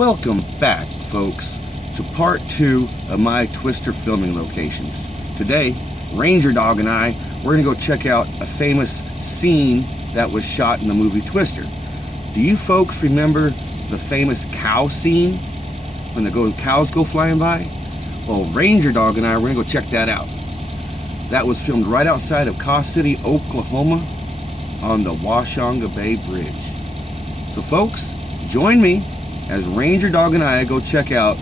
Welcome back, folks, to part 2 of my Twister filming locations. Today, Ranger Dog and I, we're gonna go check out a famous scene that was shot in the movie Twister. Do you folks remember the famous cow scene when the cows go flying by? Well, Ranger Dog and I, we're gonna go check that out. That was filmed right outside of Caw City, Oklahoma, on the Washonga Bay Bridge. So folks, join me as Ranger Dog and I go check out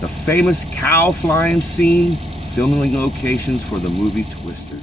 the famous cow flying scene, filming locations for the movie Twister.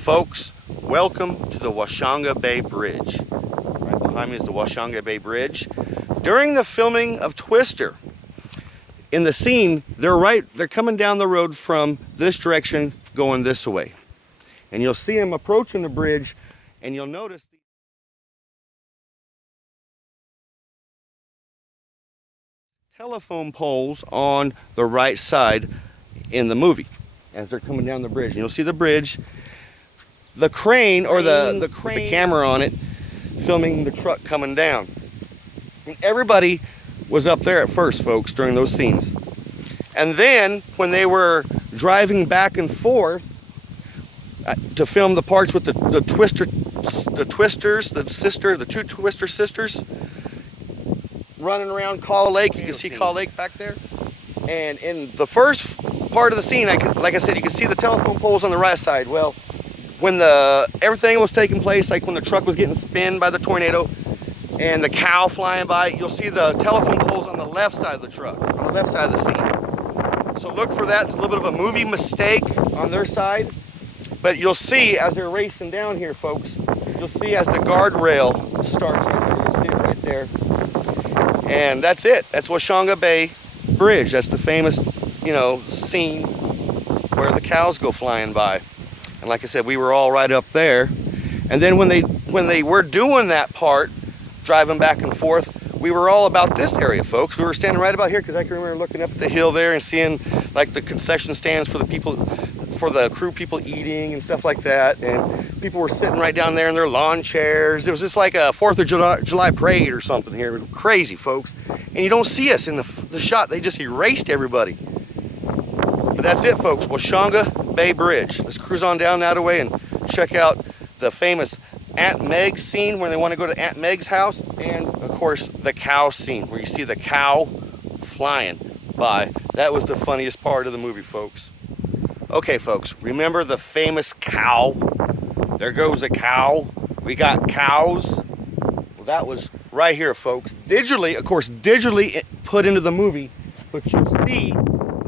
Folks, welcome to the Washonga Bay Bridge. Right behind me is the Washonga Bay Bridge. During the filming of Twister, in the scene, they're coming down the road from this direction, going this way. And you'll see them approaching the bridge, and you'll notice the telephone poles on the right side in the movie as they're coming down the bridge. And you'll see the bridge, the crane or the crane with the camera on it filming the truck coming down. And everybody was up there at first, folks, during those scenes. And then when they were driving back and forth to film the parts with the two Twister sisters running around Caw Lake, you can see Caw Lake back there. And in the first part of the scene, like I said, you can see the telephone poles on the right side. Well, when everything was taking place, like when the truck was getting spinned by the tornado and the cow flying by, you'll see the telephone poles on the left side of the truck, on the left side of the scene. So look for that. It's a little bit of a movie mistake on their side. But you'll see as they're racing down here, folks, you'll see as the guardrail starts right there. You'll see it right there. And that's it. That's Washonga Bay Bridge. That's the famous, you know, scene where the cows go flying by. And like I said, we were all right up there. And then when they were doing that part, driving back and forth, we were all about this area, folks. We were standing right about here because I can remember looking up at the hill there and seeing like the concession stands for the people, for the crew people eating and stuff like that. And people were sitting right down there in their lawn chairs. It was just like a 4th of July parade or something here. It was crazy, folks. And you don't see us in the shot. They just erased everybody. But that's it, folks. Washonga Bay Bridge. Let's cruise on down that way and check out the famous Aunt Meg's scene where they want to go to Aunt Meg's house, and of course the cow scene where you see the cow flying by. That was the funniest part of the movie, folks. Okay, folks, remember the famous cow? There goes a cow. We got cows. Well, that was right here, folks. Digitally, of course, digitally put into the movie, but you'll see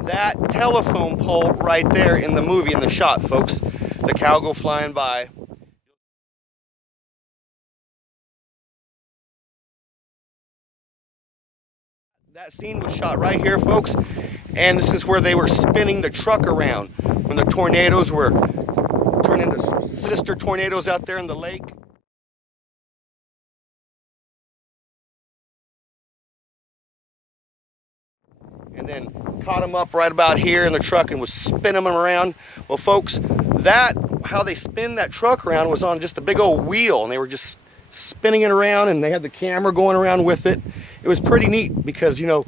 that telephone pole right there in the movie, in the shot, folks. The cow go flying by. That scene was shot right here, folks, and this is where they were spinning the truck around when the tornadoes were turning into sister tornadoes out there in the lake. And then caught them up right about here in the truck and was spinning them around. Well, folks, how they spin that truck around was on just a big old wheel, and they were just spinning it around, and they had the camera going around with it. It was pretty neat because, you know,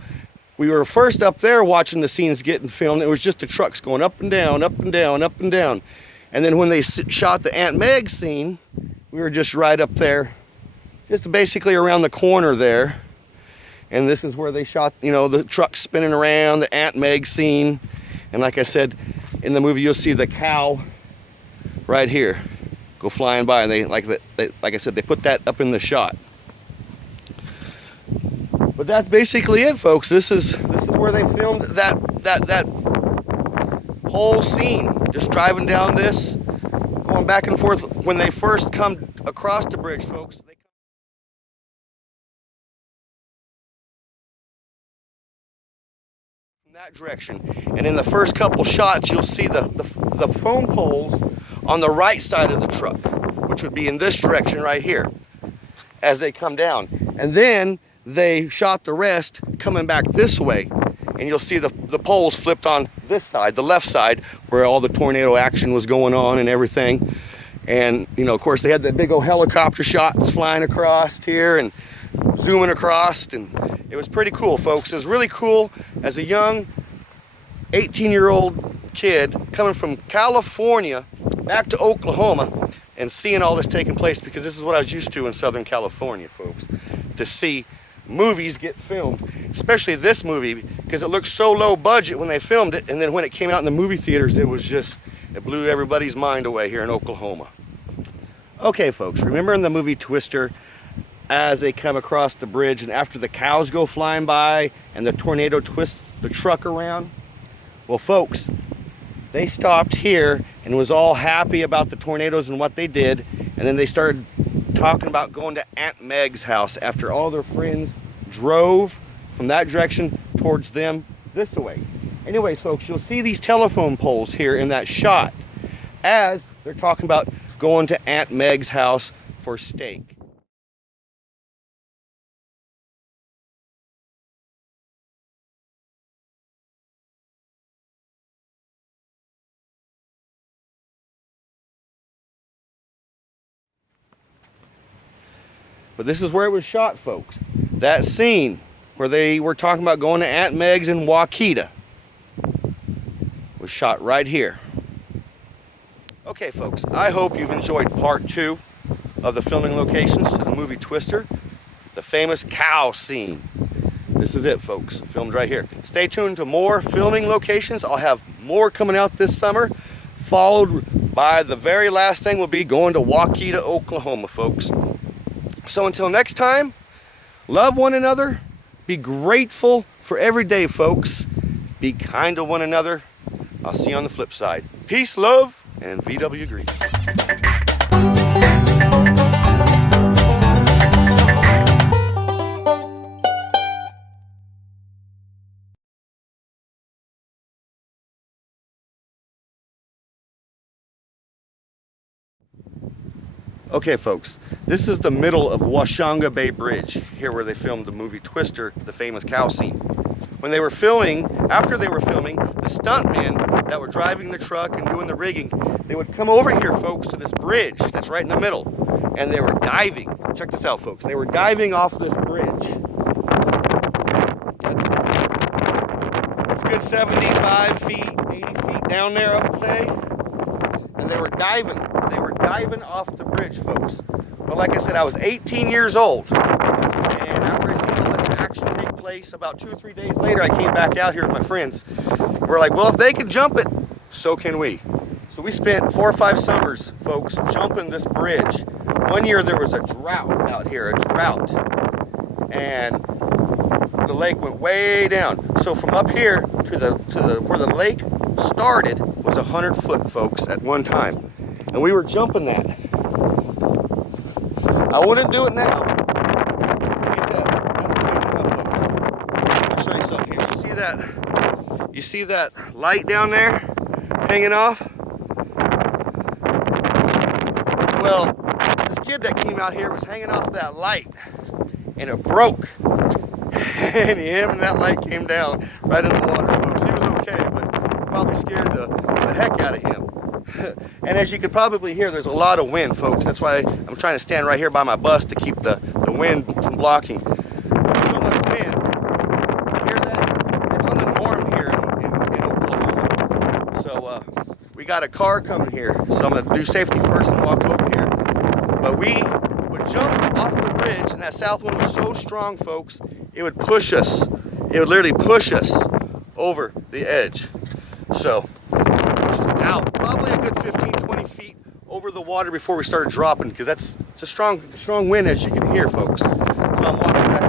we were first up there watching the scenes getting filmed. It was just the trucks going up and down, up and down, up and down. And then when they shot the Aunt Meg scene, we were just right up there, just basically around the corner there. And this is where they shot, you know, the truck spinning around, the Aunt Meg scene. And like I said, in the movie, you'll see the cow right here go flying by, and they like I said, they put that up in the shot. But that's basically it, folks. This is where they filmed that whole scene. Just driving down this, going back and forth. When they first come across the bridge, folks, they come from that direction. And in the first couple shots, you'll see the phone poles on the right side of the truck, which would be in this direction right here as they come down. And then they shot the rest coming back this way, and you'll see the poles flipped on this side, the left side, where all the tornado action was going on and everything. And, you know, of course, they had that big old helicopter shots flying across here and zooming across, and it was pretty cool, folks. It was really cool as a young 18-year-old kid coming from California back to Oklahoma and seeing all this taking place, because this is what I was used to in Southern California, folks, to see movies get filmed, especially this movie, because it looked so low budget when they filmed it, and then when it came out in the movie theaters, it blew everybody's mind away here in Oklahoma. Okay, folks, remember in the movie Twister, as they come across the bridge and after the cows go flying by and the tornado twists the truck around? Well, folks, they stopped here and was all happy about the tornadoes and what they did, and then they started talking about going to Aunt Meg's house after all their friends drove from that direction towards them this way. Anyways, folks, you'll see these telephone poles here in that shot as they're talking about going to Aunt Meg's house for steak. But this is where it was shot, folks. That scene where they were talking about going to Aunt Meg's in Waukeeta was shot right here. Okay, folks, I hope you've enjoyed part 2 of the filming locations to the movie Twister, the famous cow scene. This is it, folks, filmed right here. Stay tuned to more filming locations. I'll have more coming out this summer, followed by the very last thing will be going to Waukeeta, Oklahoma, folks. So until next time, love one another, be grateful for every day, folks. Be kind to one another. I'll see you on the flip side. Peace, love, and VW grease. Okay folks, this is the middle of Washanga Bay Bridge, here where they filmed the movie Twister, the famous cow scene. When they were filming, after they were filming, the stuntmen that were driving the truck and doing the rigging, they would come over here folks to this bridge that's right in the middle, and they were diving. Check this out folks, they were diving off this bridge. It's a good 75 feet, 80 feet down there I would say. And they were diving off the bridge, folks. But like I said, I was 18 years old, and after I seen all this action take place, about 2 or 3 days later, I came back out here with my friends. We're like, well, if they can jump it, so can we. So we spent 4 or 5 summers, folks, jumping this bridge. One year there was a drought out here, and the lake went way down. So from up here to the where the lake started was 100 foot, folks, at one time. And we were jumping that. I wouldn't do it now. Look at that. That's crazy enough, folks. I'll show you something here. You see that light down there hanging off? Well, this kid that came out here was hanging off that light, and it broke. And him and that light came down right in the water, folks. He was okay, but probably scared the heck out of him. And as you could probably hear, there's a lot of wind, folks. That's why I'm trying to stand right here by my bus to keep the wind from blocking. There's so much wind. You hear that? It's on the norm here in Oklahoma. So we got a car coming here. So I'm going to do safety first and walk over here. But we would jump off the bridge, and that south wind was so strong, folks, it would push us. It would literally push us over the edge. So push us out, probably a good 15-20 feet over the water before we started dropping, because it's a strong wind, as you can hear, folks. So I'm walking back